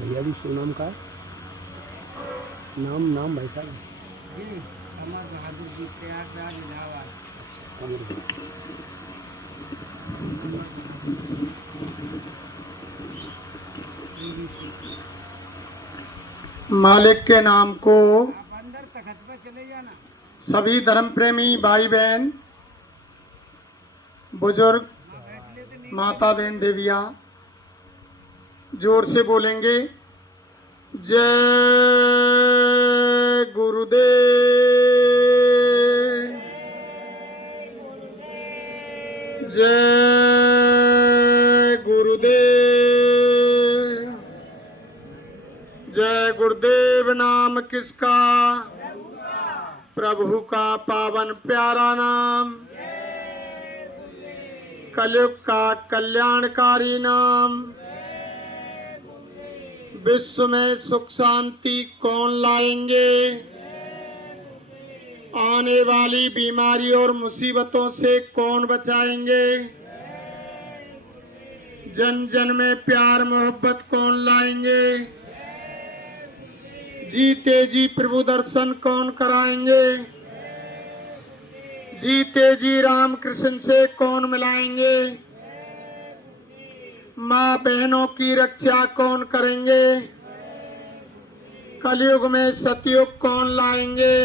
भैया जी शुभ नाम का नाम भाई साहब जी अमर बहादुर जी प्रयागराज इलाहाबाद। अमर भाई। मालिक के नाम को आप अंदर तखत पे चले जाना। सभी धर्म प्रेमी भाई बहन, बुजुर्ग, वहाँ बैठ लेते नहीं। माता बहन, देवियाँ जोर से बोलेंगे जय गुरुदेव। जय गुरुदेव। जय गुरुदेव नाम किसका? प्रभु का पावन प्यारा नाम, कलयुग का कल्याणकारी नाम। विश्व में सुख शांति कौन लाएंगे? आने वाली बीमारी और मुसीबतों से कौन बचाएंगे? जन जन में प्यार मोहब्बत कौन लाएंगे? जीते जी प्रभु दर्शन कौन कराएंगे? जीते जी राम कृष्ण से कौन मिलाएंगे? माँ बहनों की रक्षा कौन करेंगे? कलयुग में सतयुग कौन लाएंगे?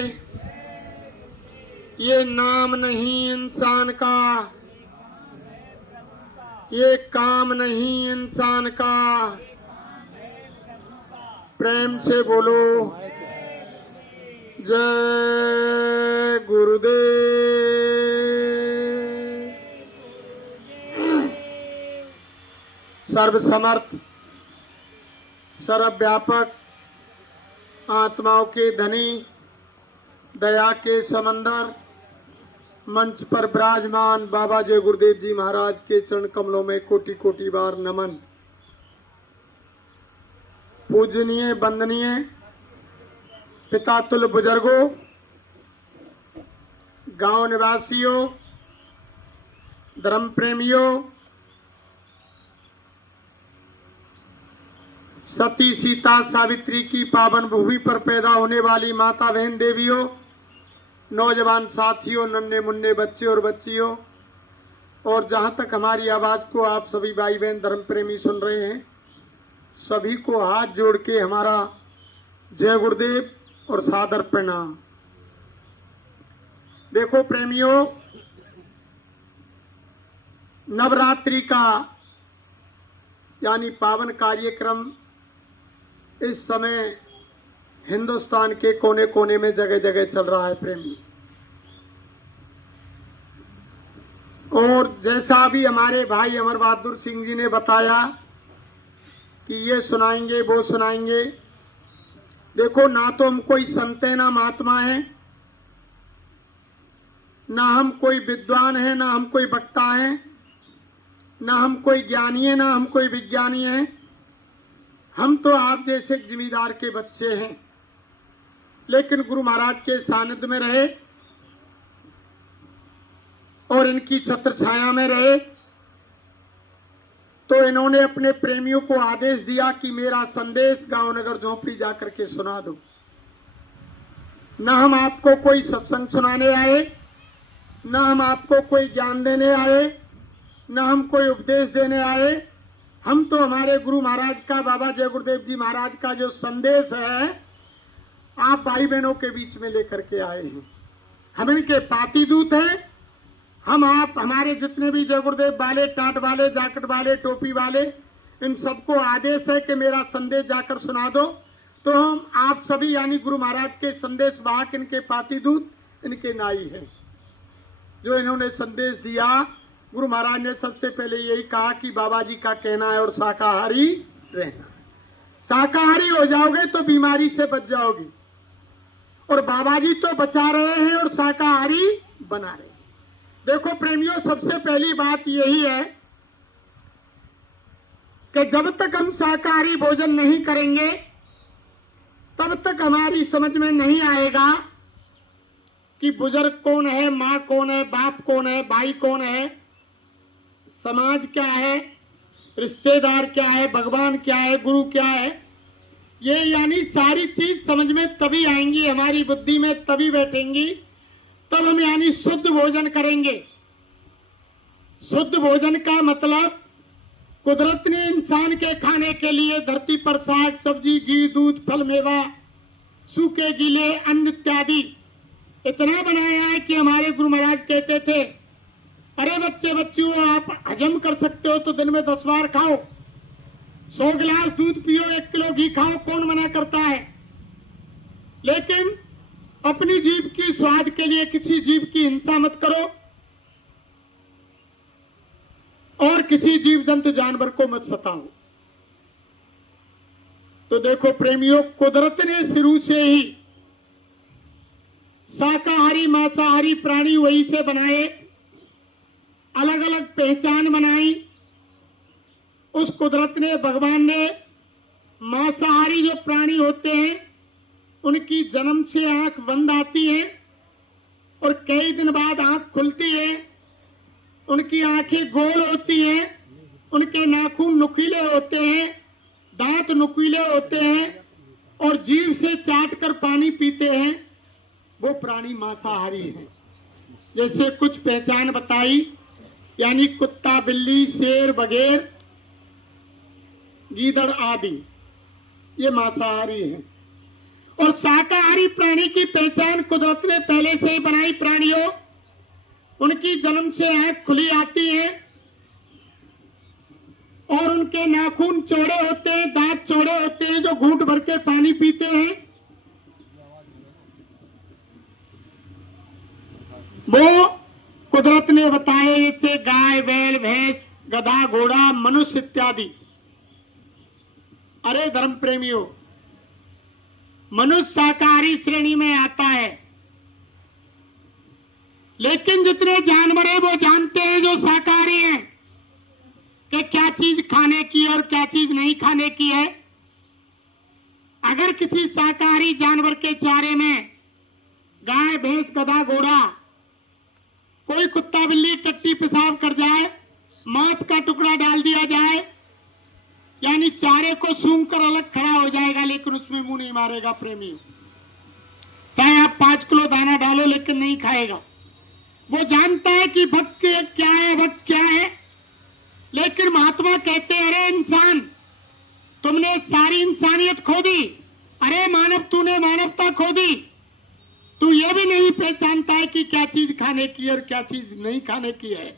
ये नाम नहीं इंसान का, ये काम नहीं इंसान का। प्रेम से बोलो जय गुरुदेव। सर्वसमर्थ, सर्वव्यापक, आत्माओं के धनी, दया के समंदर, मंच पर विराजमान बाबा जय गुरुदेव जी महाराज के चरण कमलों में कोटि कोटि बार नमन। पूजनीय वंदनीय पिता तुल्य बुजुर्गों, गांव निवासियों, धर्म प्रेमियों, सती सीता सावित्री की पावन भूमि पर पैदा होने वाली माता बहन देवियों, नौजवान साथियों, नन्हे मुन्ने बच्चे और बच्चियों, और जहां तक हमारी आवाज को आप सभी भाई बहन धर्म प्रेमी सुन रहे हैं, सभी को हाथ जोड़ के हमारा जय गुरुदेव और सादर प्रणाम। देखो प्रेमियों, नवरात्रि का यानी पावन कार्यक्रम इस समय हिंदुस्तान के कोने कोने में जगह जगह चल रहा है प्रेमी। और जैसा भी हमारे भाई अमर बहादुर सिंह जी ने बताया कि ये सुनाएंगे वो सुनाएंगे, देखो ना तो हम कोई संत है ना महात्मा है, ना हम कोई विद्वान है, ना हम कोई वक्ता है, ना हम कोई ज्ञानी है, ना हम कोई विज्ञानी है। हम तो आप जैसे जिम्मेदार के बच्चे हैं, लेकिन गुरु महाराज के सानिध्य में रहे और इनकी छत्र छाया में रहे तो इन्होंने अपने प्रेमियों को आदेश दिया कि मेरा संदेश गांव नगर झोंपड़ी जाकर के सुना दो। न हम आपको कोई सत्संग सुनाने आए, न हम आपको कोई ज्ञान देने आए, न हम कोई उपदेश देने आए। हम तो हमारे गुरु महाराज का, बाबा जय गुरुदेव जी महाराज का जो संदेश है, आप भाई बहनों के बीच में लेकर के आए हैं। हम इनके पाती दूत हैं। हम आप हमारे जितने भी जय गुरुदेव वाले, टाट वाले, जैकेट वाले, टोपी वाले, इन सबको आदेश है कि मेरा संदेश जाकर सुना दो। तो हम आप सभी यानी गुरु महाराज के संदेश वाहक, इनके पाती दूत, इनके नाई हैं। जो इन्होंने संदेश दिया, गुरु महाराज ने सबसे पहले यही कहा कि बाबा जी का कहना है और शाकाहारी रहना। शाकाहारी हो जाओगे तो बीमारी से बच जाओगे, और बाबा जी तो बचा रहे हैं और शाकाहारी बना रहे हैं। देखो प्रेमियों, सबसे पहली बात यही है कि जब तक हम शाकाहारी भोजन नहीं करेंगे, तब तक हमारी समझ में नहीं आएगा कि बुजुर्ग कौन है, माँ कौन है, बाप कौन है, भाई कौन है, समाज क्या है, रिश्तेदार क्या है, भगवान क्या है, गुरु क्या है। ये यानी सारी चीज समझ में तभी आएंगी, हमारी बुद्धि में तभी बैठेंगी, तब हम यानी शुद्ध भोजन करेंगे। शुद्ध भोजन का मतलब कुदरत ने इंसान के खाने के लिए धरती पर साग सब्जी, घी, दूध, फल, मेवा, सूखे गीले अन्न इत्यादि इतना बनाया है कि हमारे गुरु महाराज कहते थे, अरे बच्चे बच्चियों, आप हजम कर सकते हो तो दिन में 10 बार खाओ, 100 गिलास दूध पियो, 1 किलो घी खाओ, कौन मना करता है। लेकिन अपनी जीभ की स्वाद के लिए किसी जीव की हिंसा मत करो और किसी जीव जंतु जानवर को मत सताओ। तो देखो प्रेमियों, कुदरत ने शुरू से ही शाकाहारी मांसाहारी प्राणी वही से बनाए, अलग अलग पहचान बनाई। उस कुदरत ने, भगवान ने मांसाहारी जो प्राणी होते हैं उनकी जन्म से आंख बंद आती है और कई दिन बाद आंख खुलती है, उनकी आंखें गोल होती हैं, उनके नाखून नुकीले होते हैं, दांत नुकीले होते हैं और जीभ से चाट कर पानी पीते हैं। वो प्राणी मांसाहारी हैं। जैसे कुछ पहचान बताई, यानी कुत्ता, बिल्ली, शेर, बघेर, गीदड़ आदि, ये मांसाहारी हैं। और शाकाहारी प्राणी की पहचान कुदरत ने पहले से ही बनाई। प्राणियों, उनकी जन्म से आंख खुली आती है और उनके नाखून चौड़े होते हैं, दांत चौड़े होते हैं, जो घूंट भर के पानी पीते हैं। वो कुदरत ने बताए, जैसे गाय, बैल, भैंस, गधा, घोड़ा, मनुष्य इत्यादि। अरे धर्म प्रेमियों, मनुष्य शाकाहारी श्रेणी में आता है, लेकिन जितने जानवर हैं वो जानते हैं जो शाकाहारी हैं कि क्या चीज खाने की है और क्या चीज नहीं खाने की है। अगर किसी शाकाहारी जानवर के चारे में गाय, भैंस, गधा, घोड़ा, कोई कुत्ता, बिल्ली टट्टी पेशाब कर जाए, मांस का टुकड़ा डाल दिया जाए, यानी चारे को सूंघ कर अलग खड़ा हो जाएगा, लेकिन उसमें मुंह नहीं मारेगा। प्रेमी, चाहे आप 5 किलो दाना डालो लेकिन नहीं खाएगा। वो जानता है कि भक्त क्या है, भक्त क्या है। लेकिन महात्मा कहते हैं, अरे इंसान, तुमने सारी इंसानियत खो दी। अरे मानव, तूने मानवता खो दी। तू ये भी नहीं पहचानता है कि क्या चीज खाने की है और क्या चीज नहीं खाने की है।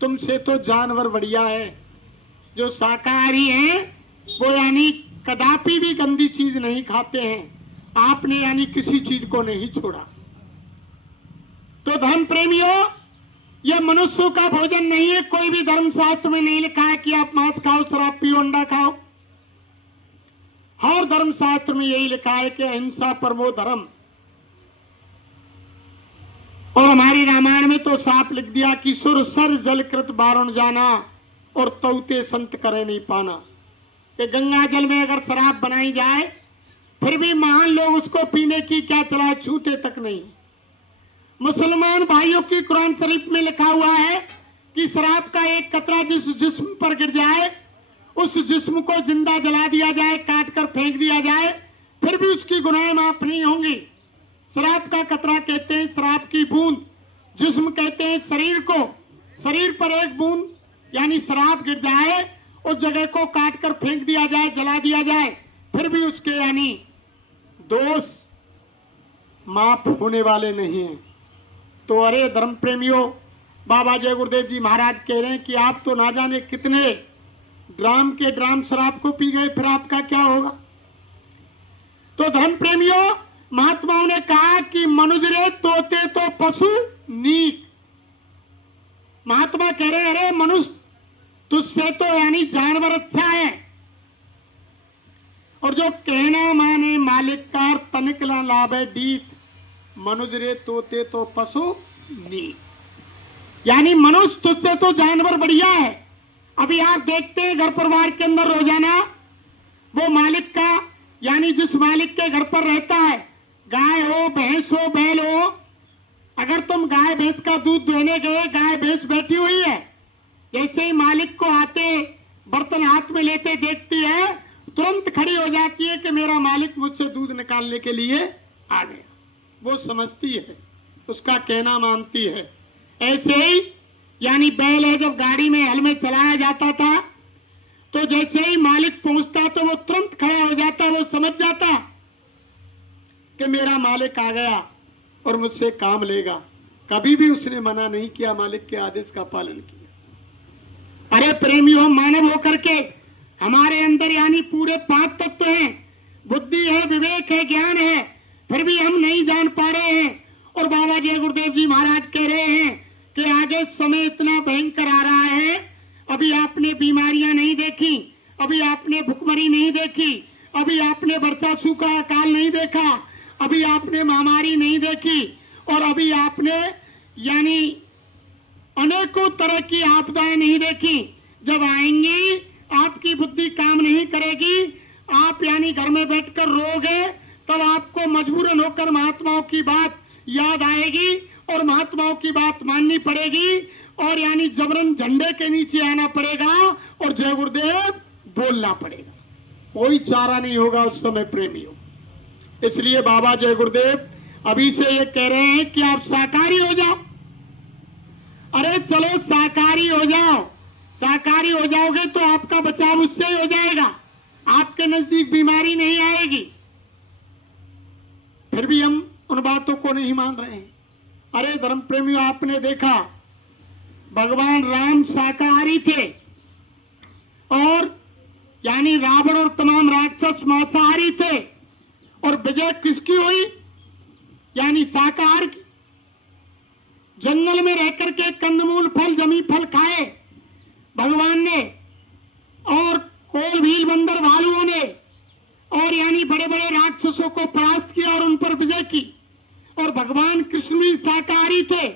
तुमसे तो जानवर बढ़िया है। जो शाकाहारी हैं वो यानी कदापि भी गंदी चीज नहीं खाते हैं। आपने यानी किसी चीज को नहीं छोड़ा। तो धर्म प्रेमियों, यह मनुष्यों का भोजन नहीं है। कोई भी धर्म शास्त्र में नहीं लिखा है कि आप मांस खाओ, शराब पियो, अंडा खाओ। हर धर्म शास्त्र में यही लिखा है कि अहिंसा परमो धर्म। और हमारी रामायण में तो साफ लिख दिया कि सुर सर जलकृत बारण जाना और तौते संत करे नहीं पाना। कि गंगा जल में अगर शराब बनाई जाए फिर भी महान लोग उसको पीने की क्या चलाए, छूते तक नहीं। मुसलमान भाइयों की कुरान शरीफ में लिखा हुआ है कि शराब का एक कतरा जिस जिस्म पर गिर जाए उस जिस्म को जिंदा जला दिया जाए, काट कर फेंक दिया जाए, फिर भी उसकी गुनाह माफ नहीं होंगी। शराब का कतरा कहते हैं शराब की बूंद, जिस्म कहते हैं शरीर को। शरीर पर एक बूंद यानी शराब गिर जाए, उस जगह को काट कर फेंक दिया जाए, जला दिया जाए, फिर भी उसके यानी दोष माफ होने वाले नहीं हैं। तो अरे धर्म प्रेमियों, बाबा जय गुरुदेव जी महाराज कह रहे हैं कि आप तो ना जाने कितने ड्राम के ड्राम शराब को पी गए, फिर आपका क्या होगा। तो धर्म प्रेमियों, महात्माओं ने कहा कि मनुजरे तोते तो पशु नीक। महात्मा कह रहे हैं, अरे मनुष्य तुझसे तो यानी जानवर अच्छा है। और जो कहना माने मालिक का तनिक ना लाभे डीत, मनुजरे तोते तो पशु नीक। यानी मनुष्य तुझसे तो जानवर बढ़िया है। अभी आप देखते हैं घर परिवार के अंदर रोजाना वो मालिक का यानी जिस मालिक के घर पर रहता है, गाय हो, भैंस हो, बैल हो, अगर तुम गाय भैंस का दूध दोहने गए, गाय भैंस बैठी हुई है, जैसे ही मालिक को आते बर्तन हाथ में लेते देखती है, तुरंत खड़ी हो जाती है कि मेरा मालिक मुझसे दूध निकालने के लिए आ गया। वो समझती है, उसका कहना मानती है। ऐसे ही यानी बैल है, जब गाड़ी में हल में चलाया जाता था तो जैसे ही मालिक पहुंचता तो वो तुरंत खड़ा हो जाता, वो समझ जाता कि मेरा मालिक आ गया और मुझसे काम लेगा। कभी भी उसने मना नहीं किया, मालिक के आदेश का पालन किया। अरे प्रेमियों, मानव होकर के हमारे अंदर यानी पूरे 5 तत्व हैं, बुद्धि है, विवेक है, ज्ञान है, फिर भी हम नहीं जान पा रहे हैं। और बाबा जय गुरुदेव जी महाराज कह रहे हैं कि आगे समय इतना भयंकर आ रहा है, अभी आपने बीमारियां नहीं देखी, अभी आपने भुखमरी नहीं देखी, अभी आपने वर्षा सूखा अकाल नहीं देखा, अभी आपने महामारी नहीं देखी, और अभी आपने यानी अनेकों तरह की आपदाएं नहीं देखी। जब आएंगी आपकी बुद्धि काम नहीं करेगी, आप यानी घर में बैठकर रोगे, तब आपको मजबूरन होकर महात्माओं की बात याद आएगी और महात्माओं की बात माननी पड़ेगी, और यानी जबरन झंडे के नीचे आना पड़ेगा और जय गुरुदेव बोलना पड़ेगा। कोई चारा नहीं होगा उस समय प्रेमियों। इसलिए बाबा जय गुरुदेव अभी से ये कह रहे हैं कि आप साकारी हो जाओ। अरे चलो साकारी हो जाओ, साकारी हो जाओगे तो आपका बचाव उससे ही हो जाएगा, आपके नजदीक बीमारी नहीं आएगी। फिर भी हम उन बातों को नहीं मान रहे हैं। अरे धर्म प्रेमियों, आपने देखा भगवान राम शाकाहारी थे और यानी रावण और तमाम राक्षस मांसाहारी थे, और विजय किसकी हुई? यानी शाकाहार की। जंगल में रहकर के कंदमूल फल जमी फल खाए भगवान ने, और कोल भील बंदर भालुओं ने, और यानी बड़े बड़े राक्षसों को परास्त किया और उन पर विजय की। और भगवान कृष्ण भी शाकाहारी थे,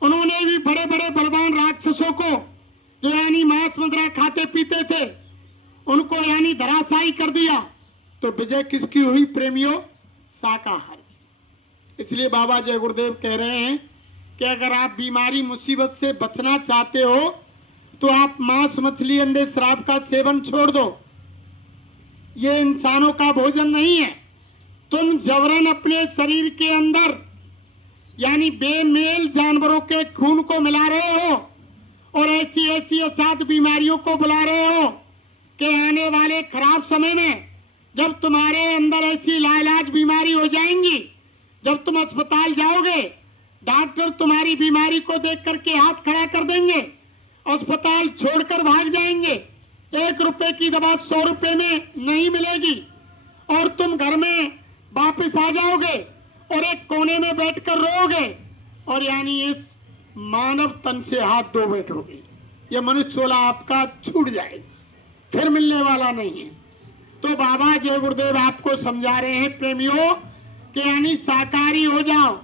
उन्होंने भी बड़े बड़े बलवान राक्षसों को जो यानी मांस मदिरा खाते पीते थे उनको यानी धराशायी कर दिया। तो विजय किसकी हुई प्रेमियों? शाकाहारी। इसलिए बाबा जय गुरुदेव कह रहे हैं कि अगर आप बीमारी मुसीबत से बचना चाहते हो तो आप मांस मछली अंडे शराब का सेवन छोड़ दो। ये इंसानों का भोजन नहीं है। तुम जबरन अपने शरीर के अंदर यानी बेमेल जानवरों के खून को मिला रहे हो और ऐसी ऐसी असाध बीमारियों को बुला रहे हो कि आने वाले खराब समय में जब तुम्हारे अंदर ऐसी लाइलाज बीमारी हो जाएंगी, जब तुम अस्पताल जाओगे, डॉक्टर तुम्हारी बीमारी को देख करके हाथ खड़ा कर देंगे, अस्पताल छोड़कर भाग जाएंगे। 1 रुपए की दवा 100 रुपए में नहीं मिलेगी और तुम घर में वापस आ जाओगे और एक कोने में बैठकर रोओगे और यानी इस मानव तन से हाथ धो बैठोगे। ये मनुष्य चोला आपका छूट जाएगा, फिर मिलने वाला नहीं है। तो बाबा जय गुरुदेव आपको समझा रहे हैं प्रेमियों कि यानी साकारी हो जाओ।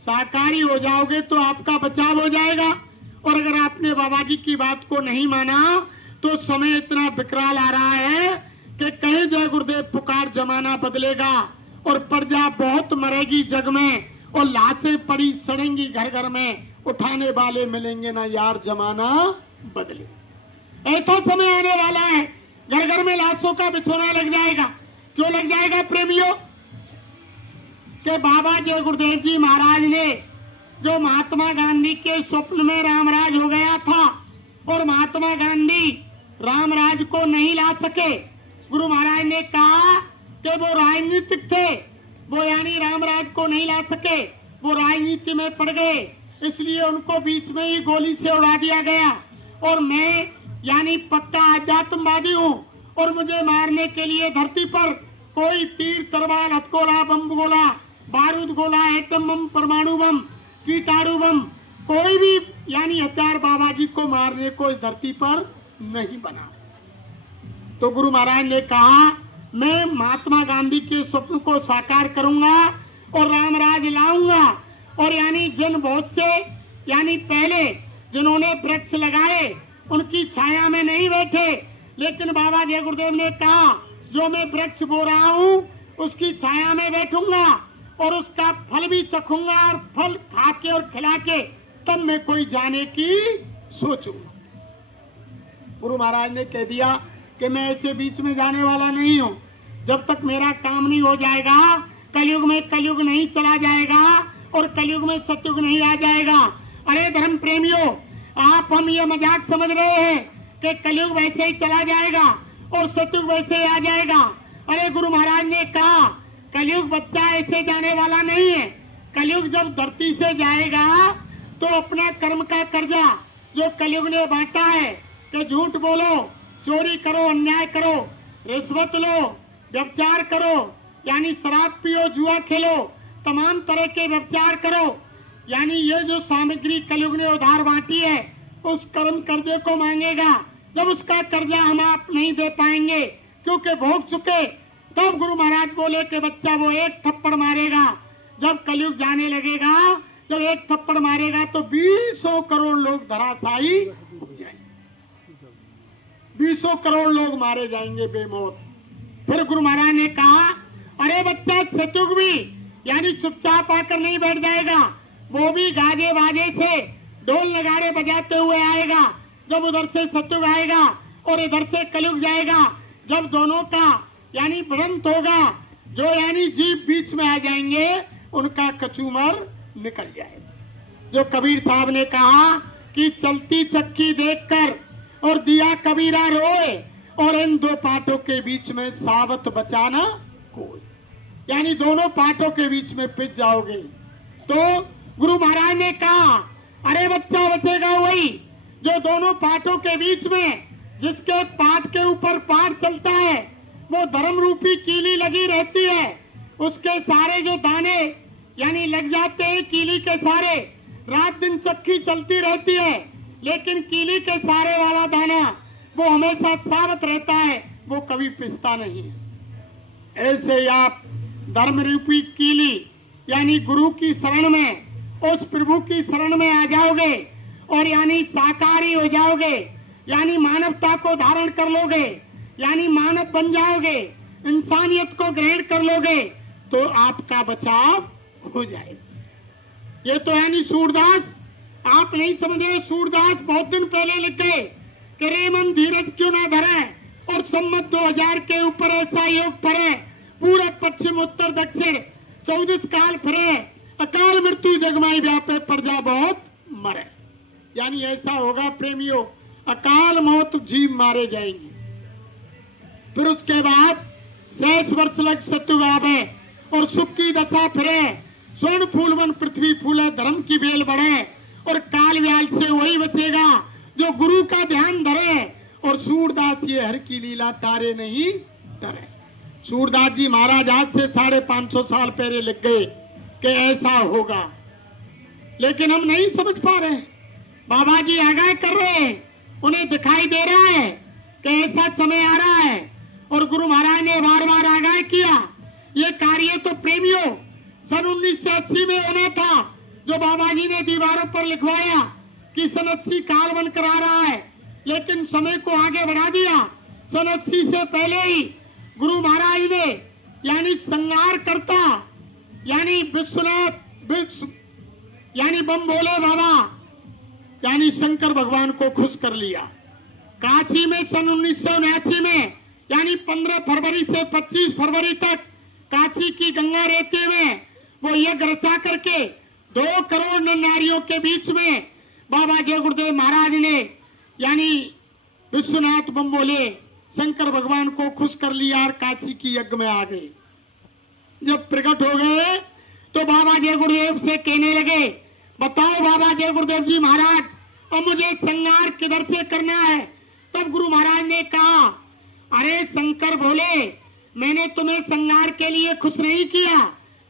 साकारी हो जाओगे तो आपका बचाव हो जाएगा। और अगर आपने बाबा जी की बात को नहीं माना तो समय इतना विकराल आ रहा है कि कहीं जय गुरुदेव पुकार जमाना बदलेगा और प्रजा बहुत मरेगी जग में और लाशें पड़ी सड़ेंगी घर घर में, उठाने वाले मिलेंगे ना यार, जमाना बदले। ऐसा समय आने वाला है, घर घर में लाशों का बिछोना लग जाएगा। क्यों लग जाएगा प्रेमियों? कि बाबा जय गुरुदेव जी महाराज ने जो महात्मा गांधी के स्वप्न में रामराज हो गया था और महात्मा गांधी रामराज को नहीं ला सके, गुरु महाराज ने कहा कि वो राजनीतिक थे, वो यानी रामराज को नहीं ला सके, वो राजनीति में पड़ गए, इसलिए उनको बीच में ही गोली से उड़ा दिया गया। और मैं यानी पक्का आध्यात्मवादी हूँ और मुझे मारने के लिए धरती पर कोई तीर तलवार हथगोला बम गोला बारूद गोला एटम बम परमाणु बम कीटाणु बम कोई भी यानी हथियार बाबा जी को मारने को इस धरती पर नहीं बना। तो गुरु महाराज ने कहा मैं महात्मा गांधी के स्वप्न को साकार करूंगा और रामराज लाऊंगा। और यानी जिन बहुत से यानी पहले जिन्होंने वृक्ष लगाए उनकी छाया में नहीं बैठे, लेकिन बाबा जय गुरुदेव ने कहा जो मैं वृक्ष बो रहा हूँ उसकी छाया में बैठूंगा और उसका फल भी चखूंगा और फल खा के और खिला के तब मैं कोई जाने की सोचूंगा। गुरु महाराज ने कह दिया कि मैं ऐसे बीच में जाने वाला नहीं हूँ। जब तक मेरा काम नहीं हो जाएगा, कलयुग में कलयुग नहीं चला जाएगा और कलयुग में सतयुग नहीं आ जाएगा। अरे धर्म प्रेमियों, आप हम ये मजाक समझ रहे हैं कि कलयुग वैसे ही चला जाएगा और सतयुग वैसे ही आ जाएगा। अरे गुरु महाराज ने कहा कलयुग बच्चा ऐसे जाने वाला नहीं है। कलयुग जब धरती से जाएगा तो अपना कर्म का कर्जा जो कलयुग ने बांटा है कि झूठ बोलो, चोरी करो, अन्याय करो, रिश्वत लो, व्यभिचार करो, यानी शराब पियो, जुआ खेलो, तमाम तरह के व्यभिचार करो, यानी ये जो सामग्री कलयुग ने उधार बांटी है उस कर्म कर्जे को मांगेगा। जब उसका कर्जा हम आप नहीं दे पाएंगे क्योंकि भोग चुके, तब गुरु महाराज बोले कि बच्चा वो एक थप्पड़ मारेगा। जब कलयुग जाने लगेगा, जब एक थप्पड़ मारेगा तो 20 करोड़ लोग धराशायी हो जाएंगे, 20 करोड़ लोग मारे जाएंगे बेमौत। फिर गुरु महाराज ने कहा अरे बच्चा सतयुग भी यानी चुपचाप आकर नहीं बैठ जाएगा, वो भी गाजे बाजे से ढोल नगाड़े बजाते हुए आएगा। जब उधर से सतयुग आएगा और इधर से कलयुग जाएगा, जब दोनों का यानी भ्रंत होगा, जो यानी जीव बीच में आ जाएंगे, उनका कचूमर निकल जाएगा। जो कबीर साहब ने कहा कि चलती चक्की देखकर और दिया कबीरा रोए और इन दो पाटों के बीच में सावत बचाना कोई, यानी दोनों पाटों के बीच में पिस जाओगे। तो गुरु महाराज ने कहा अरे बच्चा बचेगा वही जो दोनों पाटों के बीच में, जिसके पाट के ऊपर पाट चलता है, वो धर्म रूपी कीली लगी रहती है, उसके सारे जो दाने यानी लग जाते हैं कीली के सारे, रात दिन चक्की चलती रहती है, लेकिन कीली के सारे वाला दाना वो हमेशा सावत रहता है, वो कभी पिसता नहीं है। ऐसे आप धर्म रूपी कीली यानी गुरु की शरण में, उस प्रभु की शरण में आ जाओगे और यानी साकारी हो जाओगे, यानी मानवता को धारण कर लोगे, यानी मानव बन जाओगे, इंसानियत को ग्रहण कर लोगे, तो आपका बचाव हो जाएगा। ये तो है नहीं सूरदास, आप नहीं समझ रहे। सूरदास बहुत दिन पहले लिख गए कि रे मन धीरज क्यों ना धरे और सम्मत 2000 के ऊपर ऐसा योग पड़े, पूरब पश्चिम उत्तर दक्षिण 14 काल फिरे, अकाल मृत्यु जगमाई व्यापे प्रजा बहुत मरे। यानी ऐसा होगा प्रेमियों, अकाल मौत जीव मारे जाएंगे। फिर उसके बाद 6 वर्ष लग सत्युग आवे और सुख की दशा फिरे, स्वर्ण फूल वन पृथ्वी फूले, धर्म की बेल बढ़े और काल व्याल से वही बचेगा जो गुरु का ध्यान धरे। और सूरदास ये हर की लीला तारे नहीं डरे। सूरदास जी महाराज आज से 550 साल पहले लिख गए कि ऐसा होगा, लेकिन हम नहीं समझ पा रहे। बाबा जी आगाह कर रहे हैं, उन्हें दिखाई दे रहा है कि ऐसा समय आ रहा है, और गुरु महाराज ने बार बार आगाह किया। ये कार्य तो प्रेमियों सन 1980 में होना था, जो बाबा जी ने दीवारों पर लिखवाया कि सन 80 काल बनकर आ रहा है, लेकिन समय को आगे बढ़ा दिया। सन 80 से पहले ही गुरु महाराज ने यानी संहार करता यानी विश्वनाथ यानी बम बोले बाबा यानी शंकर भगवान को खुश कर लिया। काशी में सन 1979 में यानी 15 फरवरी से 25 फरवरी तक काशी की गंगा रेती में वो यज्ञ रचा करके 2 करोड़ नर नारियों के बीच में बाबा जय गुरुदेव महाराज ने यानी विश्वनाथ बम बोले शंकर भगवान को खुश कर लिया और काशी की यज्ञ में आ गए। जब प्रकट हो गए तो बाबा जय गुरुदेव से कहने लगे, बताओ बाबा जय गुरुदेव जी महाराज, अब मुझे संहार किधर से करना है। तब गुरु महाराज ने कहा, अरे शंकर बोले, मैंने तुम्हें संहार के लिए खुश नहीं किया,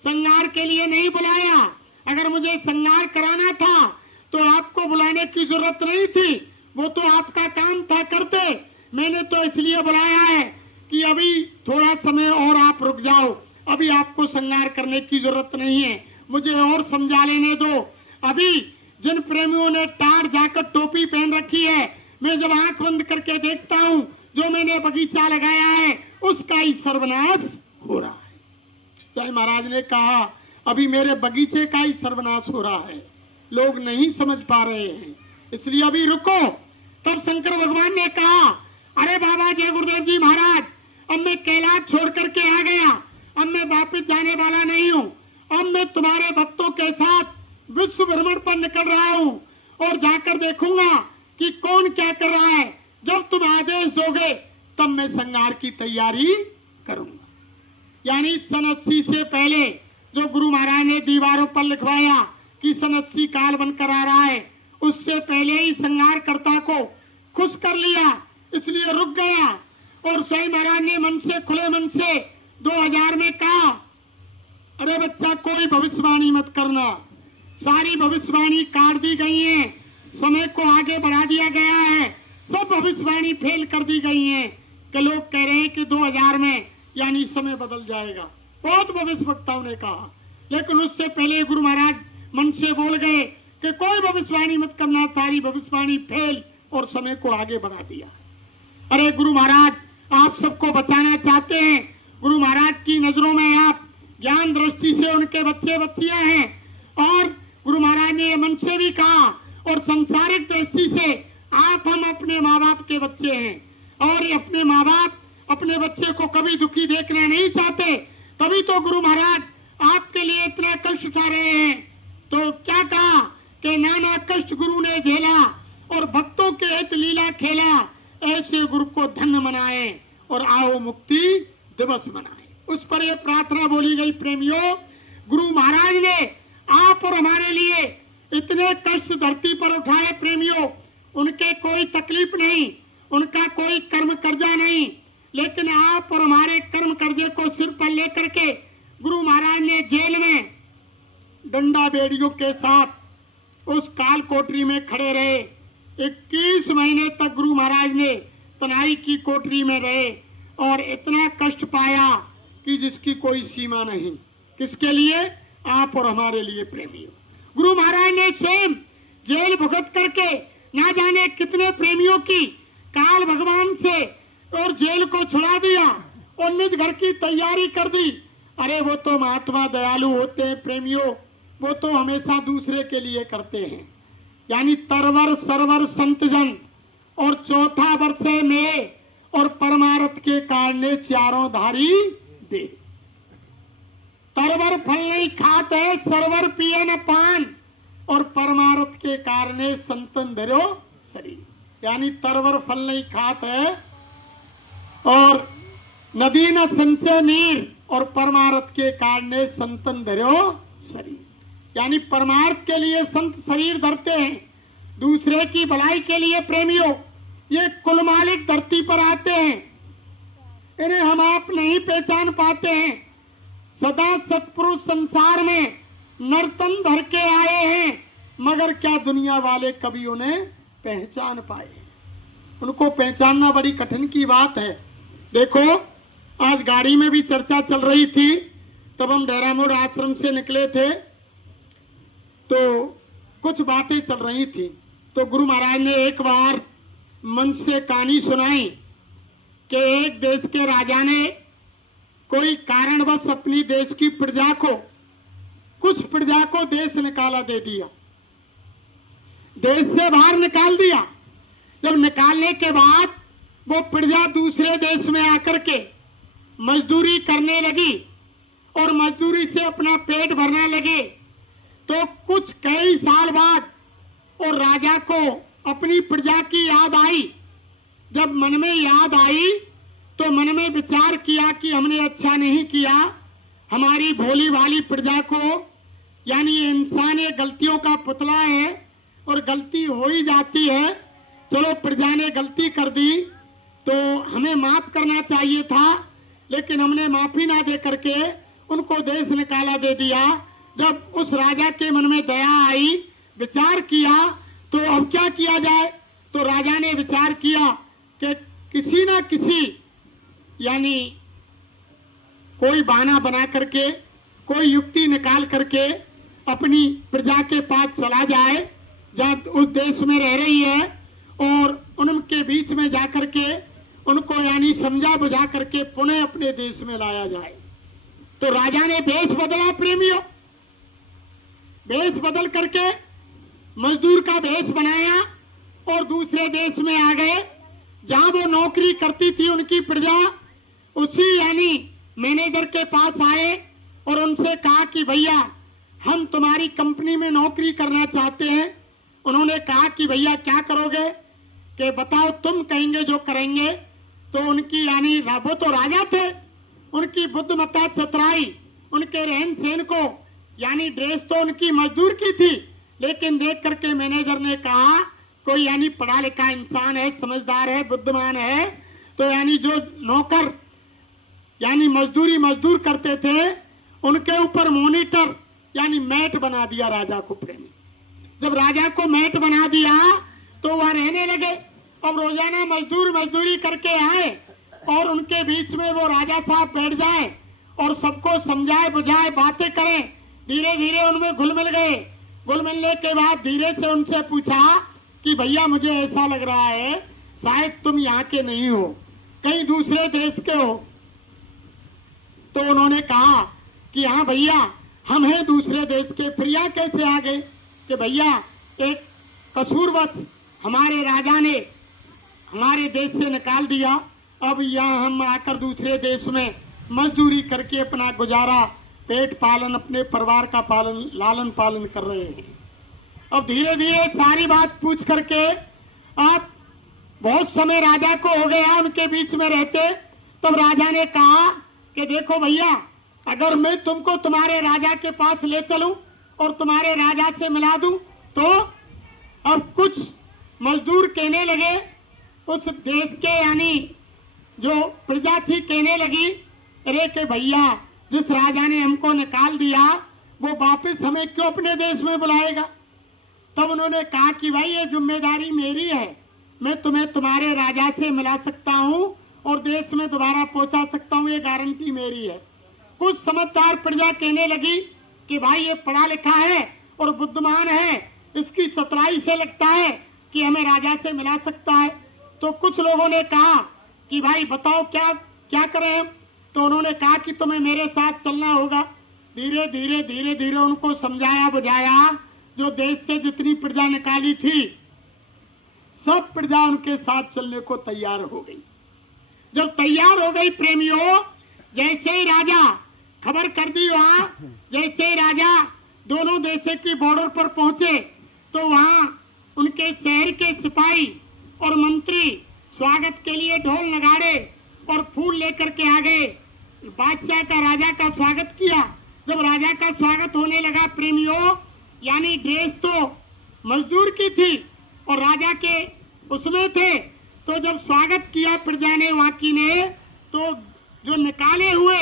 संहार के लिए नहीं बुलाया। अगर मुझे संहार कराना था तो आपको बुलाने की जरूरत नहीं थी, वो तो आपका काम था करते। मैंने तो इसलिए बुलाया है कि अभी थोड़ा समय और आप रुक जाओ, अभी आपको संहार करने की जरूरत नहीं है, मुझे और समझा लेने दो। अभी जिन प्रेमियों ने टार जाकर टोपी पहन रखी है, मैं जब आंख बंद करके देखता हूँ जो मैंने बगीचा लगाया है उसका ही सर्वनाश हो रहा है। जय महाराज ने कहा, अभी मेरे बगीचे का ही सर्वनाश हो रहा है, लोग नहीं समझ पा रहे हैं, इसलिए अभी रुको। तब शंकर भगवान ने कहा, अरे बाबा जय गुरुदेव जी महाराज, अब मैं कैलाश छोड़ करके आ गया, अब मैं वापस जाने वाला नहीं हूँ, अब मैं तुम्हारे भक्तों के साथ विश्व भ्रमण पर निकल रहा हूँ और जाकर देखूंगा कि कौन क्या कर रहा है। जब तुम आदेश दोगे तब मैं संहार की तैयारी करूंगा। यानी सन 80 से पहले जो गुरु महाराज ने दीवारों पर लिखवाया कि सन 80 काल बनकर आ रहा है, उससे पहले ही संहारकर्ता को खुश कर लिया, इसलिए रुक गया। और स्वयं महाराज ने मन से, खुले मन से 2000 में कहा, अरे बच्चा कोई भविष्यवाणी मत करना, सारी भविष्यवाणी काट दी गई है, समय को आगे बढ़ा दिया गया है, सब भविष्यवाणी फेल कर दी गई है कि लोग कह रहे हैं कि 2000 में यानी समय बदल जाएगा। बहुत भविष्यवक्ताओं ने कहा, लेकिन उससे पहले गुरु महाराज मन से बोल गए कि कोई भविष्यवाणी मत करना, सारी भविष्यवाणी फेल, और समय को आगे बढ़ा दिया। अरे गुरु महाराज आप सबको बचाना चाहते हैं, गुरु महाराज की नजरों में आप ज्ञान दृष्टि से उनके बच्चे बच्चियां हैं, और गुरु महाराज ने मन से भी कहा और संसारिक दृष्टि से आप हम अपने माँ बाप के बच्चे हैं, और अपने माँ बाप अपने बच्चे को कभी दुखी देखना नहीं चाहते, तभी तो गुरु महाराज आपके लिए इतना कष्ट उठा रहे हैं। तो क्या कहा कि नाना कष्ट गुरु ने झेला और भक्तों के हित लीला खेला, ऐसे गुरु को धन्य मनाए और आओ मुक्ति दिवस मनाए। उस पर यह प्रार्थना बोली गई। प्रेमियों, गुरु महाराज ने आप और हमारे लिए इतने कष्ट धरती पर उठाए। प्रेमियों, उनके कोई तकलीफ नहीं, उनका कोई कर्म कर्जा नहीं, लेकिन आप और हमारे कर्म कर्जे को सिर पर लेकर के गुरु महाराज ने जेल में डंडा बेड़ियों के साथ उस काल कोठरी में खड़े रहे। 21 महीने तक गुरु महाराज ने तनाई की कोठरी में रहे और इतना कष्ट पाया कि जिसकी कोई सीमा नहीं। किसके लिए? आप और हमारे लिए। प्रेमियों, गुरु महाराज ने स्वयं जेल भुगत करके ना जाने कितने प्रेमियों की काल भगवान से और जेल को छुड़ा दिया और निज घर की तैयारी कर दी। अरे वो तो महात्मा दयालु होते हैं प्रेमियों, वो तो हमेशा दूसरे के लिए करते हैं। यानी तरवर सरवर संत जन और चौथा वर्ष में और परमार्थ के कारण चारों धारी दे। तरवर फल नहीं खात है, सरवर पिए न पान, और परमार्थ के कारण संतन धरो शरीर। यानी तरवर फल नहीं खात है और नदी न संचय नीर, और परमार्थ के कारण संतन धरो शरीर। यानी परमार्थ के लिए संत शरीर धरते हैं, दूसरे की भलाई के लिए। प्रेमियों, ये कुल मालिक धरती पर आते हैं, इन्हें हम आप नहीं पहचान पाते हैं। सदा सत्पुरुष संसार में नर्तन धर के आए हैं, मगर क्या दुनिया वाले कभी उन्हें पहचान पाए? उनको पहचानना बड़ी कठिन की बात है। देखो, आज गाड़ी में भी चर्चा चल रही थी, तब हम डेरा मोड़ आश्रम से निकले थे तो कुछ बातें चल रही थी। तो गुरु महाराज ने एक बार मंच से कहानी सुनाई कि एक देश के राजा ने कोई कारणवश अपनी देश की प्रजा को, कुछ प्रजा को देश निकाला दे दिया, देश से बाहर निकाल दिया। जब निकालने के बाद वो प्रजा दूसरे देश में आकर के मजदूरी करने लगी और मजदूरी से अपना पेट भरने लगे, तो कुछ कई साल बाद और राजा को अपनी प्रजा की याद आई। जब मन में याद आई तो मन में विचार किया कि हमने अच्छा नहीं किया, हमारी भोली भाली प्रजा को, यानी इंसान ये गलतियों का पुतला है और गलती हो ही जाती है। चलो, प्रजा ने गलती कर दी तो हमें माफ करना चाहिए था, लेकिन हमने माफी ना दे करके उनको देश निकाला दे दिया। जब उस राजा के मन में दया आई, विचार किया, तो अब क्या किया जाए? तो राजा ने विचार किया कि किसी ना किसी, यानी कोई बहाना बना करके, कोई युक्ति निकाल करके अपनी प्रजा के पास चला जाए जहाँ उस देश में रह रही है, और उनके बीच में जाकर के उनको यानी समझा बुझा करके पुनः अपने देश में लाया जाए। तो राजा ने वेश बदला। प्रेमियों, वेश बदल करके मजदूर का वेश बनाया और दूसरे देश में आ गए। जहां वो नौकरी करती थी उनकी प्रजा उसी यानी मैनेजर के पास आए और उनसे कहा कि भैया हम तुम्हारी कंपनी में नौकरी करना चाहते हैं। उन्होंने कहा कि भैया क्या करोगे, कि बताओ तुम कहेंगे जो करेंगे। तो उनकी यानी वो तो राजा थे, उनकी बुद्धिमत्ता चतुराई, उनके रहन सहन को यानी ड्रेस तो उनकी मजदूर की थी, लेकिन देख करके मैनेजर ने कहा कोई यानी पढ़ा लिखा इंसान है, समझदार है, बुद्धिमान है, तो यानी जो नौकर यानी मजदूर करते थे उनके ऊपर मॉनिटर यानी मैट बना दिया राजा को प्रेमी। जब राजा को मैट बना दिया तो वह रहने लगे। अब रोजाना मजदूरी करके आए और उनके बीच में वो राजा साहब बैठ जाए और सबको समझाए बुझाए बातें करें। धीरे धीरे उनमें घुल मिल गए। घुल मिलने के बाद धीरे से उनसे पूछा कि भैया मुझे ऐसा लग रहा है शायद तुम यहाँ के नहीं हो, कहीं दूसरे देश के हो। तो उन्होंने कहा कि हाँ भैया हम हैं दूसरे देश के। फिर यहाँ कैसे आ गए, कि भैया एक कसूरवश हमारे राजा ने हमारे देश से निकाल दिया, अब यहाँ हम आकर दूसरे देश में मजदूरी करके अपना गुजारा पेट पालन अपने परिवार का लालन पालन कर रहे हैं। अब धीरे धीरे सारी बात पूछ करके आप बहुत समय राजा को हो गया उनके बीच में रहते। तब राजा ने कहा कि देखो भैया अगर मैं तुमको तुम्हारे राजा के पास ले चलूं और तुम्हारे राजा से मिला दूं तो अब कुछ मजदूर कहने लगे, उस देश के यानी जो प्रजा थी कहने लगी अरे के भैया जिस राजा ने हमको निकाल दिया वो वापस हमें क्यों अपने देश में बुलाएगा। तब उन्होंने कहा कि भाई ये जिम्मेदारी मेरी है, मैं तुम्हें तुम्हारे राजा से मिला सकता हूं और देश में दोबारा पहुंचा सकता हूं, ये गारंटी मेरी है। कुछ समझदार प्रजा कहने लगी कि भाई ये पढ़ा लिखा है और बुद्धिमान है, इसकी चतुराई से लगता है कि हमें राजा से मिला सकता है। तो कुछ लोगों ने कहा कि भाई बताओ क्या क्या करें हम। तो उन्होंने कहा कि तुम्हें मेरे साथ चलना होगा। धीरे धीरे उनको समझाया बुझाया। जो देश से जितनी प्रजा निकाली थी सब प्रजा उनके साथ चलने को तैयार हो गई। जब तैयार हो गई प्रेमियों, जैसे ही राजा खबर कर दी वहां, जैसे ही राजा दोनों देशों की बॉर्डर पर पहुंचे तो वहां उनके शहर के सिपाही और मंत्री स्वागत के लिए ढोल नगाड़े और फूल लेकर के आ गए। बादशाह का राजा का स्वागत किया। जब राजा का स्वागत होने लगा प्रेमियों, यानी ड्रेस तो मजदूर की थी और राजा के उसमें थे, तो जब स्वागत किया प्रजा ने वाकी ने, तो जो निकाले हुए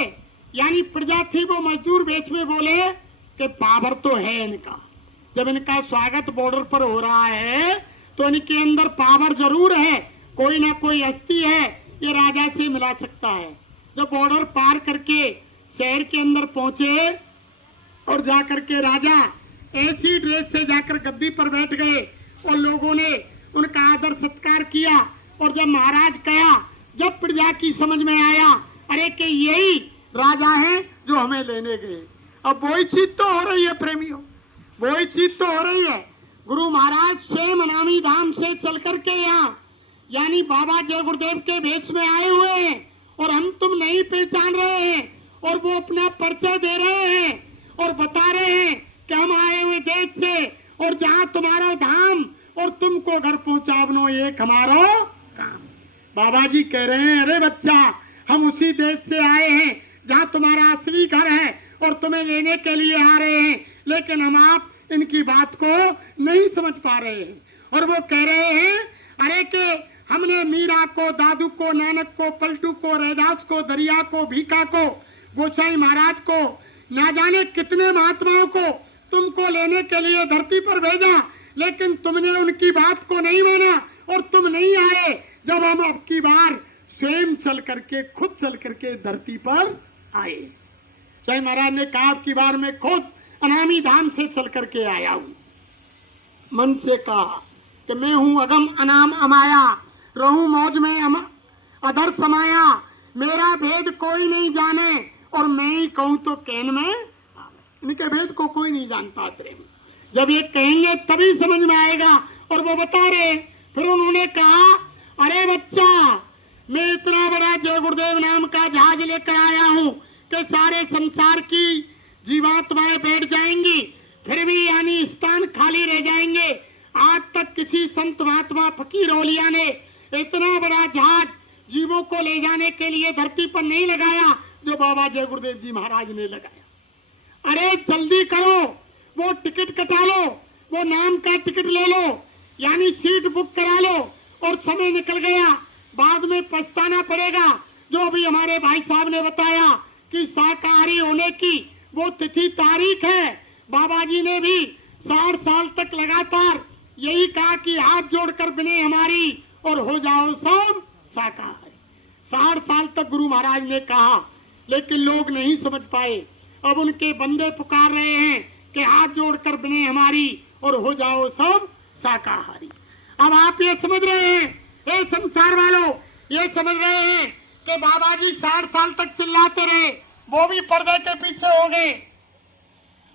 यानी प्रजा थी वो मजदूर वेश में बोले कि पावर तो है इनका। जब इनका स्वागत बॉर्डर पर हो रहा है तो इनके अंदर पावर जरूर है, कोई ना कोई हस्ती है, ये राजा से मिला सकता है। जब बॉर्डर पार करके शहर के अंदर पहुंचे और जाकर के राजा ऐसी ड्रेस से जाकर गद्दी पर बैठ गए और लोगों ने उनका आदर सत्कार किया। और जब महाराज कहा, जब प्रजा की समझ में आया अरे कि यही राजा हैं जो हमें लेने गए। अब वही चीज तो हो रही है प्रेमियों, वही चीज तो हो रही है। गुरु महाराज स्वयं अनामी धाम से चल करके यहाँ यानी बाबा जय गुरुदेव के भेष में आए हुए हैं और हम तुम नहीं पहचान रहे हैं, और वो अपना परिचय दे रहे हैं और बता रहे हैं कि हम आए हुए देश से और जहाँ तुम्हारा धाम और तुमको घर पहुंचावनो एक हमारो काम। बाबा जी कह रहे हैं अरे बच्चा हम उसी देश से आए हैं जहाँ तुम्हारा असली घर है और तुम्हें लेने के लिए आ रहे हैं, लेकिन हम आप इनकी बात को नहीं समझ पा रहे हैं। और वो कह रहे हैं अरे कि हमने मीरा को, दादू को, नानक को, पलटू को, रैदास को, दरिया को, भीखा को, गोसाई महाराज को, ना जाने कितने महात्माओं को तुमको लेने के लिए धरती पर भेजा, लेकिन तुमने उनकी बात को नहीं माना और तुम नहीं आए। जब हम अब की बार स्वयं चल करके खुद चल करके धरती पर आए। जय महाराज ने कहा अब की बार मैं खुद अनामी धाम से चल करके आया हूं। मन से कहा कि मैं हूं अगम अनाम अमाया, रहूं मौज में अधर समाया, मेरा भेद कोई नहीं जाने और मैं ही कहूं तो कहन में। इनके भेद को कोई नहीं जानता प्रेम, जब ये कहेंगे तभी समझ में आएगा। और वो बता रहे, फिर उन्होंने कहा अरे बच्चा, मैं इतना बड़ा जय गुरुदेव नाम का जहाज लेकर आया हूँ कि सारे संसार की जीवात्माएं बैठ जाएंगी, फिर भी यानी स्थान खाली रह जाएंगे। आज तक किसी संत महात्मा फकीर औलिया ने इतना बड़ा जहाज जीवों को ले जाने के लिए धरती पर नहीं लगाया जो बाबा जय गुरुदेव जी महाराज ने लगाया। अरे जल्दी करो, वो टिकट कटा लो, वो नाम का टिकट ले लो, यानी सीट बुक करा लो, और समय निकल गया, बाद में पछताना पड़ेगा। जो अभी हमारे भाई साहब ने बताया कि शाकाहारी होने की वो तिथि तारीख है, बाबा जी ने भी 60 साल तक लगातार यही कहा कि हाथ जोड़कर बिने हमारी और हो जाओ सब शाकाहारी। 60 साल तक गुरु महाराज ने कहा, लेकिन लोग नहीं समझ पाए। अब उनके बंदे पुकार रहे हैं कि हाथ जोड़कर बिने हमारी और हो जाओ सब शाकाहारी। अब आप ये समझ रहे हैं, ये संसार वालों ये समझ रहे हैं कि बाबा जी 60 साल तक चिल्लाते रहे, वो भी पर्दे के पीछे हो गए,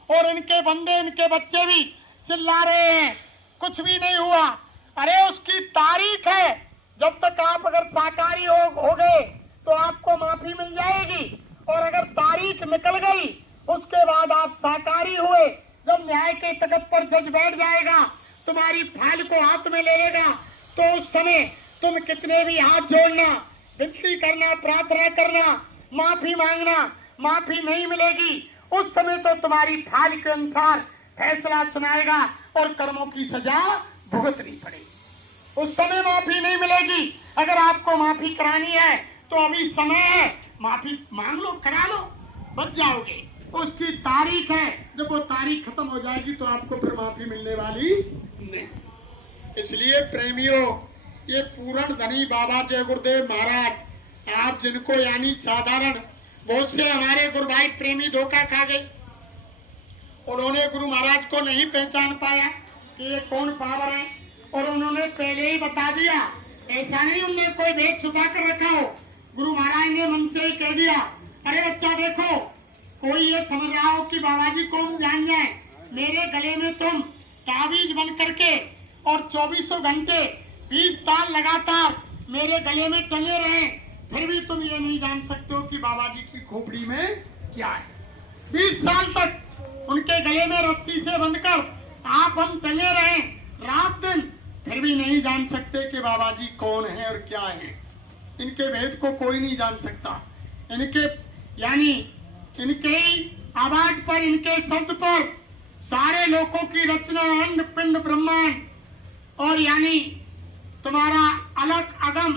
और इनके बंदे इनके बच्चे भी चिल्ला रहे हैं, कुछ भी नहीं हुआ। अरे उसकी तारीख है, जब तक आप अगर शाकाहारी हो गए तो आपको माफी मिल जाएगी, और अगर तारीख निकल गई उसके बाद आप शाकाहारी हुए, जब न्याय के तख्त पर जज बैठ जाएगा, तुम्हारी फाइल को हाथ में ले लेगा, तो उस समय तुम कितने भी हाथ जोड़ना, विनती करना, प्रार्थना करना, माफी मांगना, माफी नहीं मिलेगी। उस समय तो तुम्हारी फाइल के अनुसार फैसला सुनाएगा और कर्मों की सजा भुगतनी पड़ेगी। उस समय माफी नहीं मिलेगी। अगर आपको माफी करानी है तो अभी समय है, माफी मांग लो, करा लो, बच जाओगे। उसकी तारीख है, जब वो तारीख खत्म हो जाएगी तो आपको फिर माफी मिलने वाली नहीं। इसलिए प्रेमियों, ये पूर्ण धनी बाबा जय गुरुदेव महाराज, आप जिनको यानी साधारण बहुत से हमारे गुरु भाई प्रेमी धोखा खा गए, उन्होंने गुरु महाराज को नहीं पहचान पाया कि ये कौन पावर है, और उन्होंने पहले ही बता दिया। ऐसा नहीं उन्होंने कोई भेद छुपा कर रखा हो, गुरु महाराज ने मन से ही कह दिया, अरे बच्चा देखो, कोई ये समझ रहा हो कि बाबा जी को हम जान जाए, मेरे गले में तुम ताबीज बन करके और 24 घंटे 20 साल लगातार मेरे गले में टंगे रहे, फिर भी तुम ये नहीं जान सकते हो कि बाबा जी की खोपड़ी में क्या है। 20 साल तक उनके गले में रस्सी से बंधकर आप हम टंगे रहे रात दिन, फिर भी नहीं जान सकते कि बाबा जी कौन है और क्या है। इनके भेद को कोई नहीं जान सकता। इनके यानी इनके आवाज पर, इनके शब्द पर सारे लोगों की रचना, अंड पिंड ब्रह्मांड और यानी तुम्हारा अलग अगम,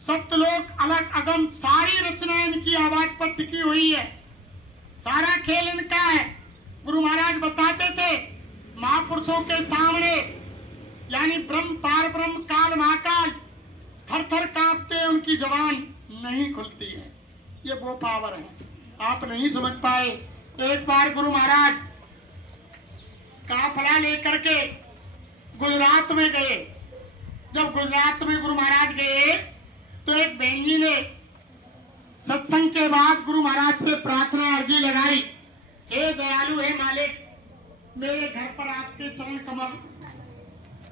सप्तलोक अलग अगम, सारी रचना इनकी आवाज पर टिकी हुई है। सारा खेल इनका है। गुरु महाराज बताते थे, महापुरुषों के सामने यानी ब्रह्म, पार ब्रह्म, काल महाकाल थर थर कांपते, उनकी जबान नहीं खुलती है। ये वो पावर है, आप नहीं समझ पाए। एक बार गुरु महाराज काफला लेकर के गुजरात में गए। जब गुजरात में गुरु महाराज गए तो एक बहन जी ने सत्संग के बाद गुरु महाराज से प्रार्थना अर्जी लगाई, हे दयालु, हे मालिक, मेरे घर पर आपके चरण कमल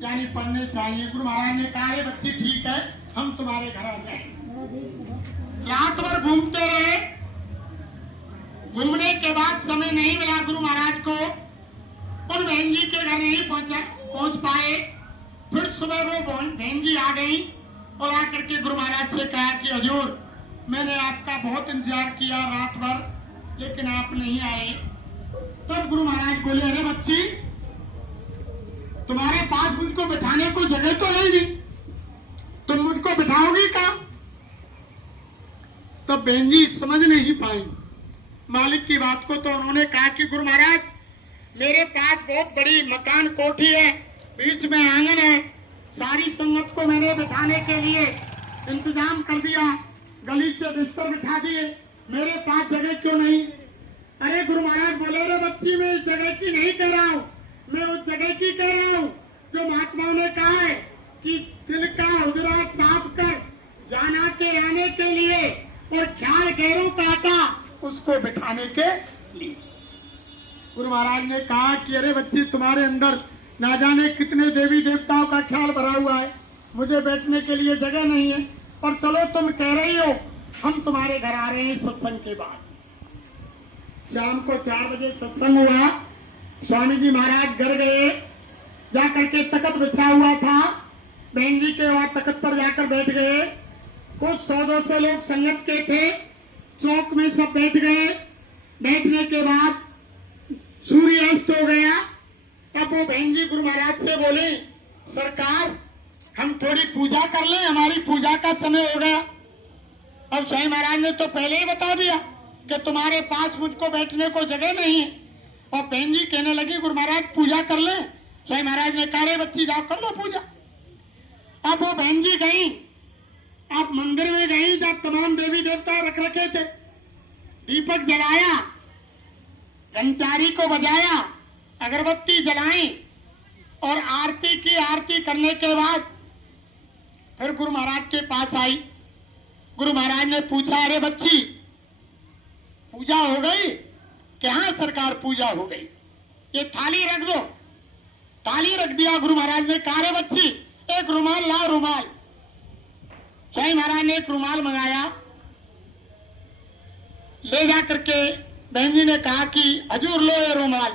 यानी पढ़ने चाहिए। गुरु महाराज ने कहा, हे बच्ची ठीक है, हम तुम्हारे घर आ जाएंगे। रात भर घूमते रहे। घूमने के बाद समय नहीं मिला गुरु महाराज को, उन बहन जी के घर नहीं पहुंच पाए। फिर सुबह वो बहन जी आ गई और आकर के गुरु महाराज से कहा कि हजूर, मैंने आपका बहुत इंतजार किया रात भर, लेकिन आप नहीं आए। तब गुरु महाराज बोले, अरे बच्ची, तुम्हारे पास मुझको बिठाने को जगह तो है ही नहीं, तुम मुझको बिठाओगी कहाँ? तब बहन जी समझ नहीं पाई मालिक की बात को। तो उन्होंने कहा कि गुरु महाराज, मेरे पास बहुत बड़ी मकान कोठी है, बीच में आंगन है, सारी संगत को मैंने बिठाने के लिए इंतजाम कर दिया, गली से बिस्तर बिठा दिए, मेरे पास जगह क्यों नहीं? अरे गुरु महाराज बोले, रे बच्ची, मैं इस जगह की नहीं कह रहा हूँ, मैं उस जगह की कह रहा हूँ जो महात्माओं ने कहा है कि दिल का हुजरा साफ कर जाना के आने के लिए और ख्याल गैरों का आता उसको बिठाने के लिए। गुरु महाराज ने कहा कि अरे बच्ची, तुम्हारे अंदर ना जाने कितने देवी देवताओं का ख्याल भरा हुआ है, मुझे बैठने के लिए जगह नहीं है, और चलो तुम कह रही हो हम तुम्हारे घर आ रहे हैं सत्संग के बाद। शाम को 4 बजे सत्संग हुआ। स्वामी जी महाराज घर गए, जाकर के तख्त बिछा हुआ था, बहन जी के वहां तख्त पर जाकर बैठ गए। कुछ 100-200 लोग संगत के थे, चौक में सब बैठ गए। बैठने के बाद सूर्य अस्त हो गया। अब वो बहन जी गुरु महाराज से बोले, सरकार हम थोड़ी पूजा कर लें, हमारी पूजा का समय हो गया। अब स्वामी महाराज ने तो पहले ही बता दिया कि तुम्हारे पास मुझको बैठने को जगह नहीं है। और बहन जी कहने लगी गुरु महाराज पूजा कर लें। स्वामी महाराज ने कहा रे बच्ची जाओ कर लो पूजा। अब वो बहन जी गई, अब मंदिर में गई जब तमाम देवी देवता रख रखे थे, दीपक जलाया, घंटारी को बजाया, अगरबत्ती जलाई और आरती की। आरती करने के बाद फिर गुरु महाराज के पास आई। गुरु महाराज ने पूछा अरे बच्ची पूजा हो गई? कि हाँ सरकार पूजा हो गई, ये थाली रख दो। थाली रख दिया। गुरु महाराज ने कहा रे बच्ची एक रुमाल लाओ, रुमाल। स्वामी महाराज ने एक रुमाल मंगाया, ले जा करके बहन जी ने कहा कि हजूर लो ये रुमाल।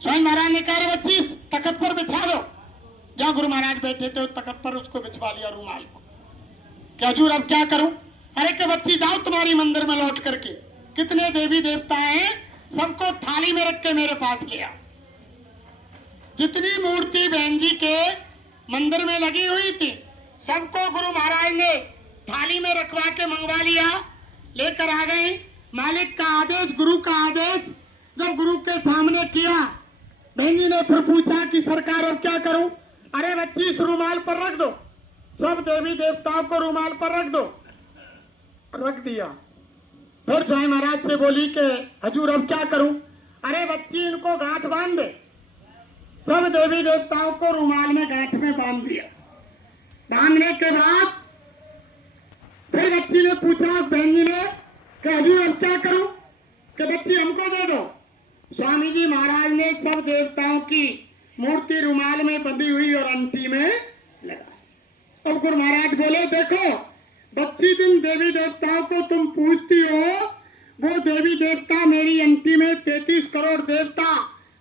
स्वामी महाराज ने कहा रे बच्ची तख्त पर बिछा दो। जहां गुरु महाराज बैठे थे तख्त पर उसको बिछवा लिया रुमाल को। क्या हजूर अब क्या करूं? अरे के बच्ची जाओ तुम्हारी मंदिर में लौट करके, कितने देवी देवता हैं सबको थाली में रख के मेरे पास ले आओ। जितनी मूर्ति बहन जी के मंदिर में लगी हुई थी सबको गुरु महाराज ने थाली में रखवा के मंगवा लिया, लेकर आ गए। मालिक का आदेश, गुरु का आदेश जब गुरु के सामने किया, बहन जी ने फिर पूछा कि सरकार अब क्या करूं? अरे बच्ची इस रुमाल पर रख दो, सब देवी देवताओं को रुमाल पर रख दो। रख दिया। फिर स्वामी महाराज से बोली कि हजूर अब क्या करूं? अरे बच्ची इनको गांठ बांध दे। सब देवी देवताओं को रुमाल में गांठ में बांध दिया। बांधने के बाद फिर बच्ची ने पूछा बहन जी ने कि हजूर अब क्या करूं? कि बच्ची हमको दे दो। स्वामी जी महाराज ने सब देवताओं की मूर्ति रुमाल में बंधी हुई और अंटी में लगा। अब गुरु महाराज बोले देखो बच्ची तुम देवी देवताओं को तुम पूछती हो, वो देवी देवता मेरी अंटी में 33 करोड़ देवता,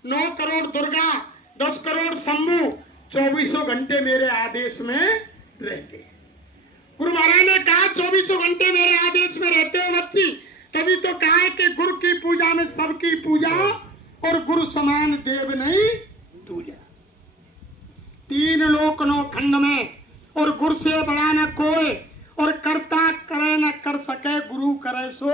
9 करोड़ दुर्गा, 10 करोड़ शंभु 24 घंटे मेरे आदेश में रहते। गुरु महाराज ने कहा 24 घंटे मेरे आदेश में रहते हो बच्ची, तभी तो कहा है कि गुरु की पूजा में सबकी पूजा और गुरु समान देव नहीं दूजा। 3 लोक 9 खंड में और गुरु से बड़ा न कोई, और करता करे न कर सके गुरु करे सो